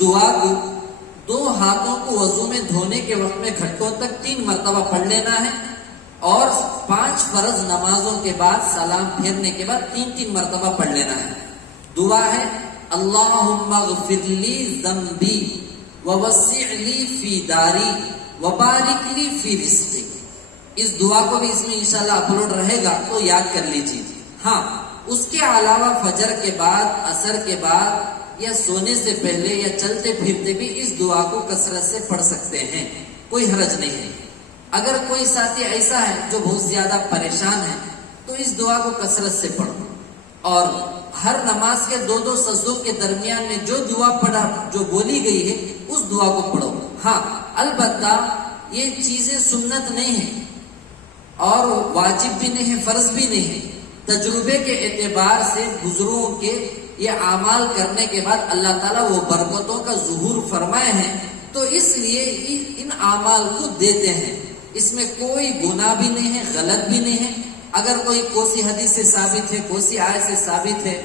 دعا کو 2 ہاتھوں کو وضو میں دھونے کے وقت میں گھٹوں تک 3 مرتبہ پڑھ لینا ہے، اور 5 فرض نمازوں کے بعد سلام پھیرنے کے بعد 3 مرتبہ پڑھ لینا ہے۔ دعا ہے اللہم اغفر لی ذنبی ووسع لی فی داری وبارک لی فی رزقی۔ اس دعا کو بھی اس میں انشاءاللہ اپلوڈ رہے گا تو یاد کر لیجیے۔ ہاں، اس کے علاوہ فجر کے بعد، عصر کے بعد، یا سونے سے پہلے یا چلتے پھرتے بھی اس دعا کو کثرت سے پڑھ سکتے ہیں، کوئی حرج نہیں ہے۔ اگر کوئی ساتھی ایسا ہے جو بہت زیادہ پریشان ہے تو اس دعا کو کثرت سے پڑھو، اور ہر نماز کے 2 سجدوں کے درمیان میں جو دعا پڑھا، جو بولی گئی ہے، اس دعا کو پڑھو۔ ہاں، البتہ یہ چیزیں سنت نہیں ہیں اور واجب بھی نہیں ہے، فرض بھی نہیں ہے۔ تجربے کے اعتبار سے بزرگوں کے یہ اعمال کرنے کے بعد اللہ تعالیٰ وہ برکتوں کا ظہور فرمائے ہیں، تو اس لیے ان اعمال کو دیتے ہیں۔ اس میں کوئی گناہ بھی نہیں ہے، غلط بھی نہیں ہے۔ اگر کوئی کوسی حدیث سے ثابت ہے، کوسی آیت سے ثابت ہے،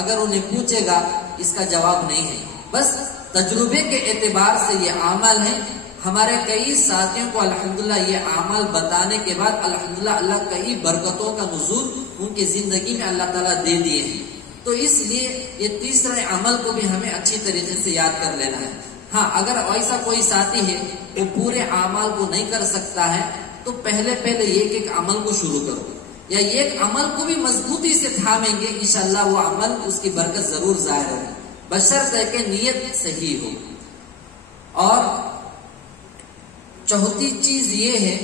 اگر انہیں پوچھے گا اس کا جواب نہیں ہے۔ بس تجربے کے اعتبار سے یہ اعمال ہیں۔ ہمارے کئی ساتھیوں کو الحمدللہ یہ اعمال بتانے کے بعد الحمدللہ اللہ کئی برکتوں کا نزول ان کی زندگی میں اللہ تعالیٰ دے دیے ہیں۔ تو اس لیے یہ تیسرے عمل کو بھی ہمیں اچھی طریقے سے یاد کر لینا ہے۔ ہاں، اگر ایسا کوئی ساتھی ہے وہ پورے اعمال کو نہیں کر سکتا ہے تو پہلے ایک عمل کو شروع کرو، یا ایک عمل کو بھی مضبوطی سے تھامیں گے انشاءاللہ وہ عمل اس کی برکت ضرور ظاہر ہوگی، بشرطے کہ نیت صحیح ہو۔ اور چوتھی چیز یہ ہے،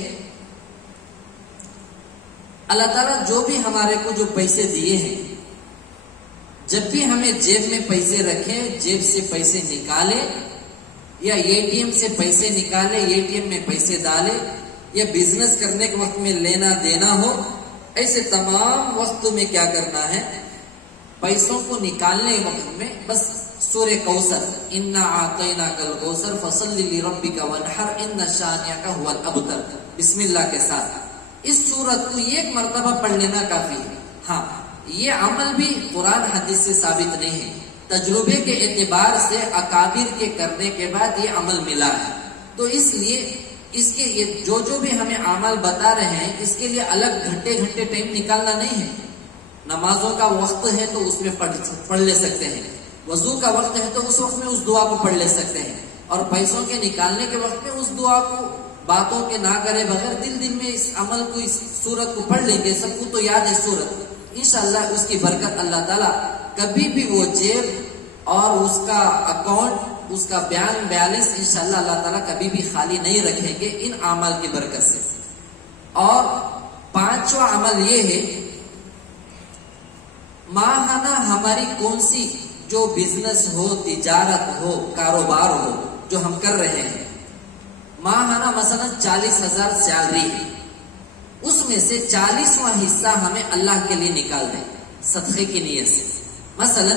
اللہ تعالیٰ جو بھی ہمارے کو جو پیسے دیے ہیں، جب بھی ہمیں جیب میں پیسے رکھیں، جیب سے پیسے نکالے، یا ATM سے پیسے نکالے، ATM میں پیسے ڈالے، یا بزنس کرنے کے وقت میں لینا دینا ہو، ایسے تمام وقت میں کیا کرنا ہے، پیسوں کو نکالنے کے وقت میں بس سورہ کوثر انا اعطیناک الکوثر فصل لربک وانحر ان شانئک هو الابتر، بسم اللہ کے ساتھ اس سورت کو 1 مرتبہ پڑھ لینا کافی ہے۔ ہاں، یہ عمل بھی قرآن حدیث سے ثابت نہیں ہے، تجربے کے اعتبار سے اکابر کے کرنے کے بعد یہ عمل ملا ہے۔ تو اس لیے اس کے یہ جو بھی ہمیں عمل بتا رہے ہیں، اس کے لیے الگ گھنٹے ٹائم نکالنا نہیں ہے۔ نمازوں کا وقت ہے تو اس میں پڑھ لے سکتے ہیں، وضو کا وقت ہے تو اس وقت میں اس دعا کو پڑھ لے سکتے ہیں، اور پیسوں کے نکالنے کے وقت میں اس دعا کو باتوں کے نہ کرے بغیر دل میں اس عمل کو، اس سورت کو پڑھ لیں گے۔ سب کو تو یاد ہے سورت، انشاءاللہ اس کی برکت اللہ تعالیٰ کبھی بھی وہ جیب اور اس کا اکاؤنٹ، اس کا بیلنس انشاءاللہ اللہ تعالیٰ کبھی بھی خالی نہیں رکھیں گے ان اعمال کی برکت سے۔ اور 5واں عمل یہ ہے، ماہانہ ہماری کون سی جو بزنس ہو، تجارت ہو، کاروبار ہو جو ہم کر رہے ہیں، ماہانہ مثلا 40,000 سیلری ہے، اس میں سے 40واں حصہ ہمیں اللہ کے لیے نکال دیں صدقے کی نیت سے۔ مثلا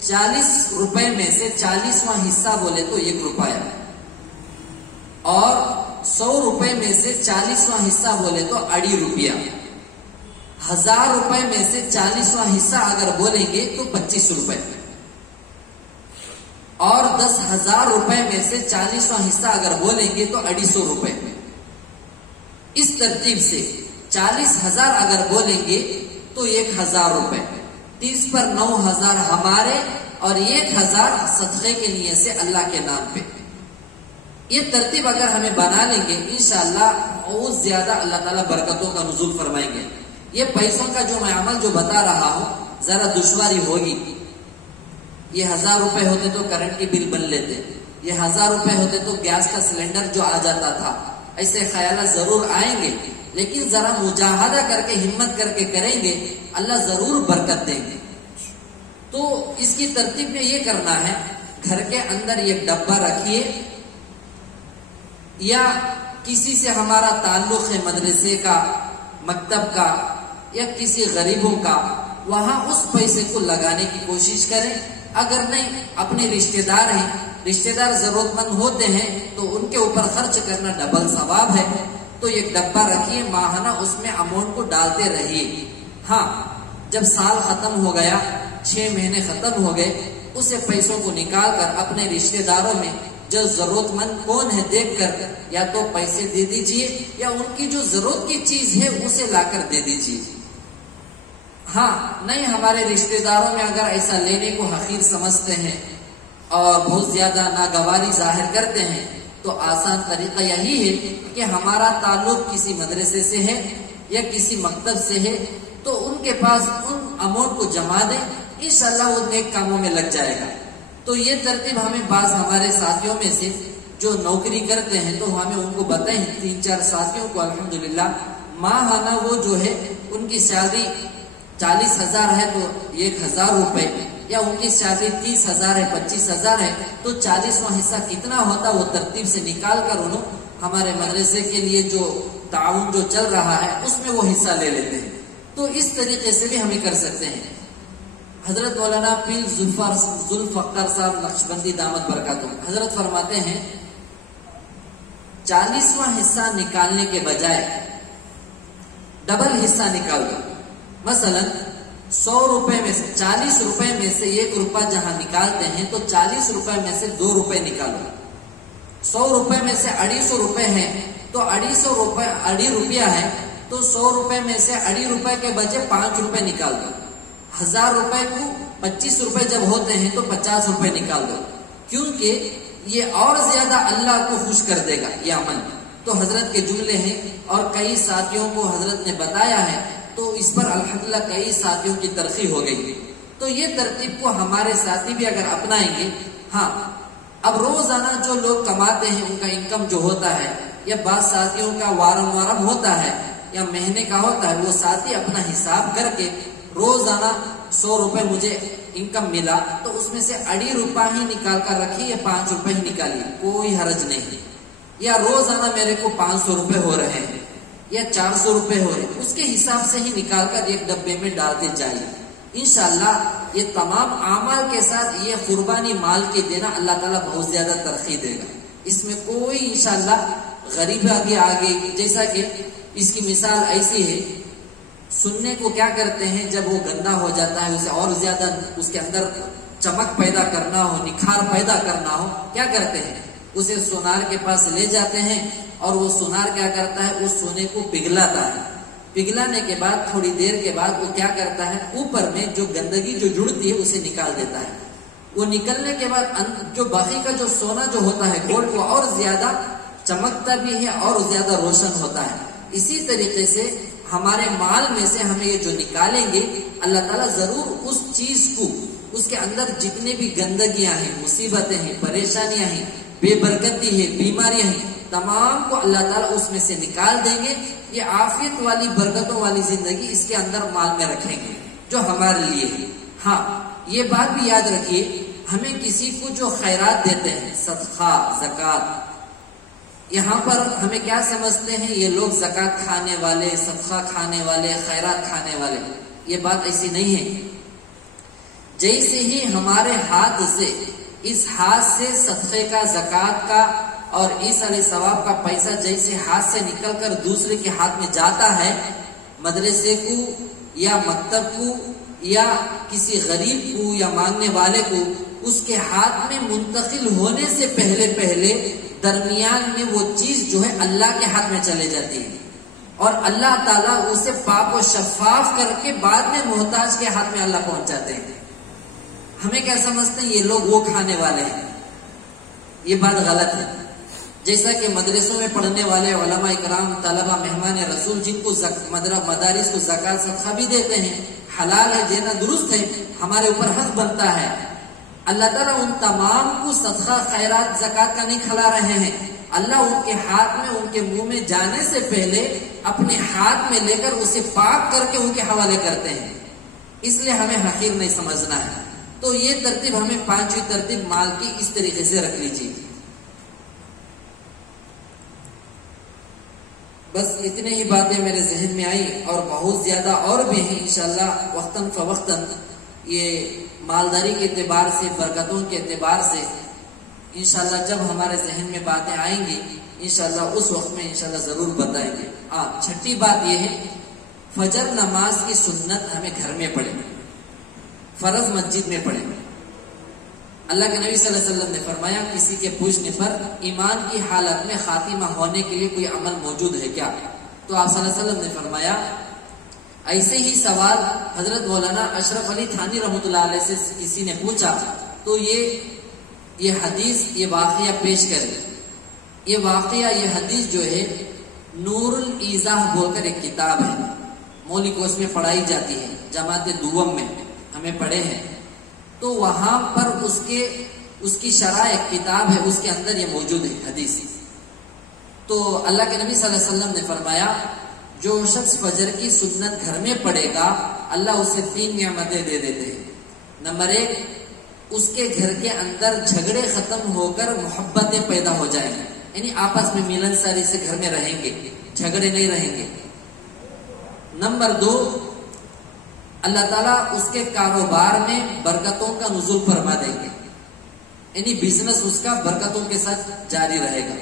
40 روپے میں سے 40واں حصہ بولے تو 1 روپیہ، اور 100 روپے میں سے 40واں حصہ بولے تو 2.5 روپیہ، 1000 روپے میں سے 40واں حصہ اگر بولیں گے تو 25 روپے، اور 10,000 روپے میں سے 40واں حصہ اگر بولیں گے تو 250 روپے۔ اس ترتیب سے 40,000 اگر بولیں گے تو 1,000 روپے، 30 پر 9,000 ہمارے، اور 1,000 صدقے کے نیت سے اللہ کے نام پہ۔ یہ ترتیب اگر ہمیں بنا لیں گے انشاءاللہ بہت زیادہ اللہ تعالیٰ برکتوں کا نزول فرمائیں گے۔ یہ پیسوں کا جو میں عمل جو بتا رہا ہوں ذرا دشواری ہوگی، یہ 1000 روپے ہوتے تو کرنٹ کی بل بن لیتے، یہ 1000 روپے ہوتے تو گیس کا سلنڈر جو آ جاتا تھا، ایسے خیالات ضرور آئیں گے، لیکن ذرا مجاہدہ کر کے ہمت کر کے کریں گے اللہ ضرور برکت دیں گے۔ تو اس کی ترتیب میں یہ کرنا ہے، گھر کے اندر ایک ڈبہ رکھیے، یا کسی سے ہمارا تعلق ہے مدرسے کا، مکتب کا، یا کسی غریبوں کا، وہاں اس پیسے کو لگانے کی کوشش کریں۔ اگر نہیں، اپنے رشتہ دار ہیں، رشتہ دار ضرورت مند ہوتے ہیں تو ان کے اوپر خرچ کرنا ڈبل ثواب ہے۔ تو ایک ڈبہ رکھیے، ماہانہ اس میں اماؤنٹ کو ڈالتے رہیے۔ ہاں، جب سال ختم ہو گیا، 6 مہینے ختم ہو گئے، اسے پیسوں کو نکال کر اپنے رشتہ داروں میں جو ضرورت مند کون ہے دیکھ کر یا تو پیسے دے دیجئے یا ان کی جو ضرورت کی چیز ہے اسے لا کر دے دیجئے. ہاں نہیں ہمارے رشتہ داروں میں اگر ایسا لینے کو حقیر سمجھتے ہیں اور بہت زیادہ ناگواری ظاہر کرتے ہیں تو آسان طریقہ یہی ہے کہ ہمارا تعلق کسی مدرسے سے ہے یا کسی مکتب سے ہے تو ان کے پاس ان اماؤنٹ کو جمع دیں، انشاءاللہ وہ نیک کاموں میں لگ جائے گا. تو یہ ترتیب ہمیں بعض ہمارے ساتھیوں میں سے جو نوکری کرتے ہیں تو ہمیں ان کو بتائیں، 3-4 ساتھیوں کو الحمدللہ ماہانہ وہ جو ہے ان کی سیلری 40,000 ہے تو 1,000 روپے، یا ان کی سیلری 30,000 ہے 25,000 ہے تو 40واں حصہ کتنا ہوتا وہ ترتیب سے نکال کر انہوں ہمارے مدرسے کے لیے جو تعاون جو چل رہا ہے اس میں وہ حصہ لے لیتے ہیں. تو اس طریقے سے بھی ہمیں کر سکتے ہیں. حضرت مولانا پیر ذوالفقار صاحب نقشبندی دامت برکاتہ حضرت فرماتے ہیں 40واں حصہ نکالنے کے بجائے ڈبل حصہ نکال دو. مثلا 100 روپے میں سے 40 روپے میں سے 1 روپہ جہاں نکالتے ہیں تو 40 روپے میں سے 2 روپے نکالو. 100 روپے میں سے 250 روپے ہیں تو 250 روپیہ ہے تو 100 روپے میں سے 2.5 روپے کے بجے 5 روپے نکال دو. 1000 روپے کو 25 روپے جب ہوتے ہیں تو 50 روپے نکال دو، کیونکہ یہ اور زیادہ اللہ کو خوش کر دے گا یہ عمل. تو حضرت کے جملے ہیں اور کئی ساتھیوں کو حضرت نے بتایا ہے تو اس پر الحمدللہ کئی ساتھیوں کی ترقی ہو گئی. تو یہ ترتیب کو ہمارے ساتھی بھی اگر اپنائیں گے. ہاں اب روزانہ جو لوگ کماتے ہیں ان کا انکم جو ہوتا ہے یا بعض ساتھیوں کا وارم ہوتا ہے یا مہینے کا ہوتا ہے، وہ ساتھی اپنا حساب کر کے روزانہ 100 روپے مجھے انکم ملا تو اس میں سے 2.5 روپہ ہی نکال کر رکھیے یا 5 روپے ہی نکالیے، کوئی حرج نہیں. یا روزانہ میرے کو 500 روپے ہو رہے ہیں یا 400 روپے ہو رہے ہیں، اس کے حساب سے ہی نکال کر ایک ڈبے میں ڈالتے جائیے. انشاءاللہ یہ تمام اعمال کے ساتھ یہ قربانی مال کے دینا اللہ تعالیٰ بہت زیادہ ترقی دے گا. اس میں کوئی انشاءاللہ غریب ابھی آگے، جیسا کہ اس کی مثال ایسی ہے، سننے کو کیا کرتے ہیں جب وہ گندا ہو جاتا ہے اسے اور زیادہ اس کے اندر چمک پیدا کرنا ہو، نکھار پیدا کرنا ہو، کیا کرتے ہیں اسے سونار کے پاس لے جاتے ہیں اور وہ سونار کیا کرتا ہے اس سونے کو پگھلاتا ہے. پگھلانے کے بعد تھوڑی دیر کے بعد وہ کیا کرتا ہے اوپر میں جو گندگی جو جڑتی ہے اسے نکال دیتا ہے. وہ نکلنے کے بعد جو باقی کا جو سونا جو ہوتا ہے گولڈ وہ اور زیادہ چمکتا بھی ہے اور زیادہ روشن ہوتا ہے. اسی طریقے سے ہمارے مال میں سے ہمیں یہ جو نکالیں گے اللہ تعالیٰ ضرور اس چیز کو، اس کے اندر جتنے بھی گندگیاں ہیں، مصیبتیں ہیں، پریشانیاں ہیں، بے برکتی ہے، بیماریاں ہیں، تمام کو اللہ تعالیٰ اس میں سے نکال دیں گے. یہ عافیت والی برکتوں والی زندگی اس کے اندر مال میں رکھیں گے جو ہمارے لیے ہے. ہاں یہ بات بھی یاد رکھیے، ہمیں کسی کو جو خیرات دیتے ہیں، صدقہ، زکوٰۃ، یہاں پر ہمیں کیا سمجھتے ہیں یہ لوگ زکوٰۃ کھانے والے، صدقہ کھانے والے، خیرات کھانے والے. یہ بات ایسی نہیں ہے. جیسے ہی ہمارے ہاتھ سے، اس ہاتھ سے صدقے کا، زکوٰۃ کا اور اس علیہ ثواب کا پیسہ جیسے ہاتھ سے نکل کر دوسرے کے ہاتھ میں جاتا ہے، مدرسے کو یا مکتب کو یا کسی غریب کو یا مانگنے والے کو، اس کے ہاتھ میں منتقل ہونے سے پہلے درمیان میں وہ چیز جو ہے اللہ کے ہاتھ میں چلے جاتی ہے اور اللہ تعالیٰ اسے پاک و شفاف کر کے بعد میں محتاج کے ہاتھ میں اللہ پہنچاتے ہیں. ہمیں کیا سمجھتے ہیں یہ لوگ وہ کھانے والے ہیں. یہ بات غلط ہے. جیسا کہ مدرسوں میں پڑھنے والے علماء اکرام، طلبہ، مہمان رسول جن کو مدارس کو زکوٰۃ صدقہ بھی دیتے ہیں، حلال ہے دینا، درست ہے، ہمارے اوپر حق بنتا ہے. اللہ تعالیٰ ان تمام کو صدقہ، خیرات، زکوٰۃ کا نہیں کھلا رہے ہیں. اللہ ان کے ہاتھ میں، ان کے منہ میں جانے سے پہلے اپنے ہاتھ میں لے کر اسے پاک کر کے ان کے حوالے کرتے ہیں. اس لیے ہمیں حقیر نہیں سمجھنا ہے. تو یہ ترتیب ہمیں 5ویں ترتیب مال کی اس طریقے سے رکھ لیجیے. بس اتنے ہی باتیں میرے ذہن میں آئی اور بہت زیادہ اور بھی ہیں انشاءاللہ وقتاً فوقتاً. یہ مالداری کے اعتبار سے، برکتوں کے اعتبار سے انشاءاللہ جب ہمارے ذہن میں باتیں آئیں گی انشاءاللہ اس وقت میں انشاءاللہ ضرور بتائیں گے. 6ٹھی بات یہ ہے، فجر نماز کی سنت ہمیں گھر میں پڑھیں، فرض مسجد میں پڑھیں. اللہ کے نبی صلی اللہ علیہ وسلم نے فرمایا کسی کے پوچھنے پر ایمان کی حالت میں خاتمہ ہونے کے لیے کوئی عمل موجود ہے کیا؟ تو آپ صلی اللہ علیہ وسلم نے فرمایا ایسے ہی سوال حضرت مولانا اشرف علی تھانی رحمۃ اللہ علیہ سے کسی نے پوچھا تو یہ حدیث یہ واقعہ پیش کرے. یہ واقعہ یہ حدیث جو ہے نور الایضاح بول کر ایک کتاب ہے، مولی کورس میں پڑھائی جاتی ہے، جماعت دوم میں ہمیں پڑھے ہیں. تو وہاں پر اس کی شرح ایک کتاب ہے، اس کے اندر یہ موجود ہے حدیث. تو اللہ کے نبی صلی اللہ علیہ وسلم نے فرمایا جو شخص فجر کی سنت گھر میں پڑھے گا اللہ اسے 3 نعمتیں دے دیتے ہیں. نمبر 1، اس کے گھر کے اندر جھگڑے ختم ہو کر محبتیں پیدا ہو جائیں گی، یعنی آپس میں ملن ساری سے گھر میں رہیں گے، جھگڑے نہیں رہیں گے. نمبر 2، اللہ تعالیٰ اس کے کاروبار میں برکتوں کا نزول فرما دیں گے، یعنی بزنس اس کا برکتوں کے ساتھ جاری رہے گا.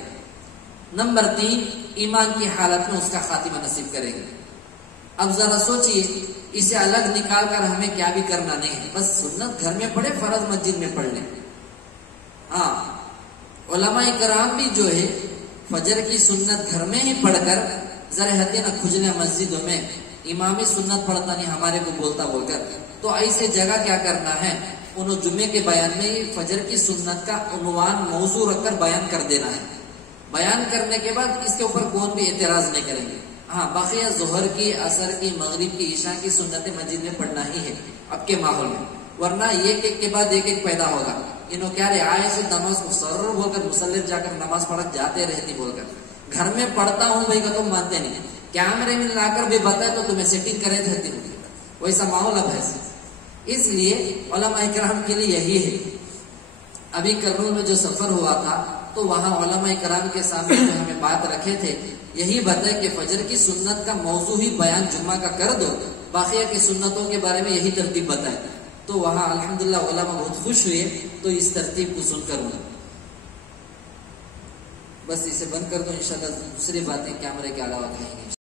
نمبر 3، ایمان کی حالت میں اس کا خاتمہ نصیب کریں گے. اب ذرا سوچئے، اسے الگ نکال کر ہمیں کیا بھی کرنا نہیں ہے، بس سنت گھر میں پڑھے، فرض مسجد میں پڑھ لیں. ہاں، علماء کرام بھی جو ہے فجر کی سنت گھر میں ہی پڑھ کر ذرا ہتے نہ کھجنے مسجدوں میں امامی سنت پڑھتا نہیں ہمارے کو بولتا بول کر. تو ایسے جگہ کیا کرنا ہے، انہوں جمعے کے بیان میں ہی فجر کی سنت کا عنوان موضوع رکھ کر بیان کر دینا ہے. بیان کرنے کے بعد اس کے اوپر کون بھی اعتراض نہیں کریں گے. ہاں، بقیہ ظہر کی، عصر کی، مغرب کی، عشاء کی سنتیں مسجد میں پڑھنا ہی ہے اب کے ماحول میں، ورنہ ایک ایک کے بعد ایک ایک پیدا ہوگا. انہوں کیا رہے آئے سے نماز مسرر بول کر مسلح جا کر نماز پڑھ جاتے رہتی بول کر. گھر میں پڑھتا ہوں بھائی کا تم مانتے نہیں، کیمرے میں لا کر بھی بتائے تو تمہیں سیٹنگ کرے تھے، ویسا ماحول اب ہے. اس لیے علماء کرام کے لیے یہی ہے. ابھی کرنول میں جو سفر ہوا تھا تو وہاں علماء کرام کے سامنے جو ہمیں بات رکھے تھے یہی بتائے کہ فجر کی سنت کا موضوع ہی بیان جمعہ کا کر دو، باقیہ کی سنتوں کے بارے میں یہی ترتیب بتائے. تو وہاں الحمدللہ علماء بہت خوش ہوئے. تو اس ترتیب کو سن کر بس اسے بند کر دو، انشاءاللہ دوسری باتیں کیمرے کے علاوہ کہیں گے.